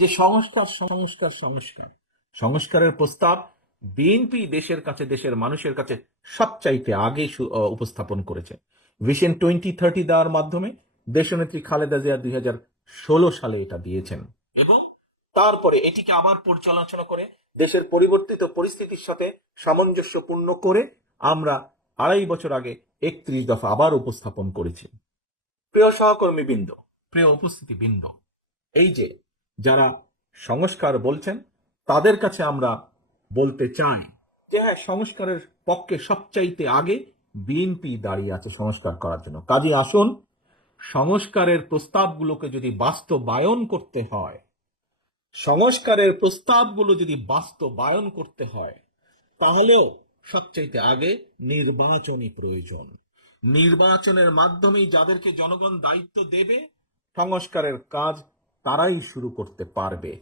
যে সংস্কার সংস্কার সংস্কার। সংস্কারের প্রস্তাব বিএনপি দেশের কাছে, দেশের মানুষের কাছে সবচাইতে আগে উপস্থাপন করেছে। ভিশন টোয়েন্টি থার্টি দেওয়ার মাধ্যমে দেশনেত্রী খালেদা জিয়া দুই সালে এটা দিয়েছেন। এবং তারপরে এটিকে আবার পর্যালোচনা করে, দেশের পরিবর্তিত পরিস্থিতির সাথে সামঞ্জস্যপূর্ণ করে আমরা আড়াই বছর আগে একত্রিশ দফা আবার উপস্থাপন করেছি। প্রিয় সহকর্মী বৃন্দ প্রিয় উপস্থিতি বৃন্দ এই যে যারা সংস্কার বলছেন, তাদের কাছে আমরা বলতে চাই যে হ্যাঁ সংস্কারের পক্ষে সবচাইতে আগে বিএনপি দাঁড়িয়ে আছে সংস্কার করার জন্য। কাজে আসুন, সংস্কারের প্রস্তাবগুলোকে যদি বাস্তবায়ন করতে হয়, সংস্কারের প্রস্তাবগুলো যদি বাস্তবায়ন করতে হয়, তাহলেও সবচাইতে আগে নির্বাচনী প্রয়োজন। নির্বাচনের মাধ্যমেই যাদেরকে জনগণ দায়িত্ব দেবে, সংস্কারের কাজ তারাই শুরু করতে পারবে।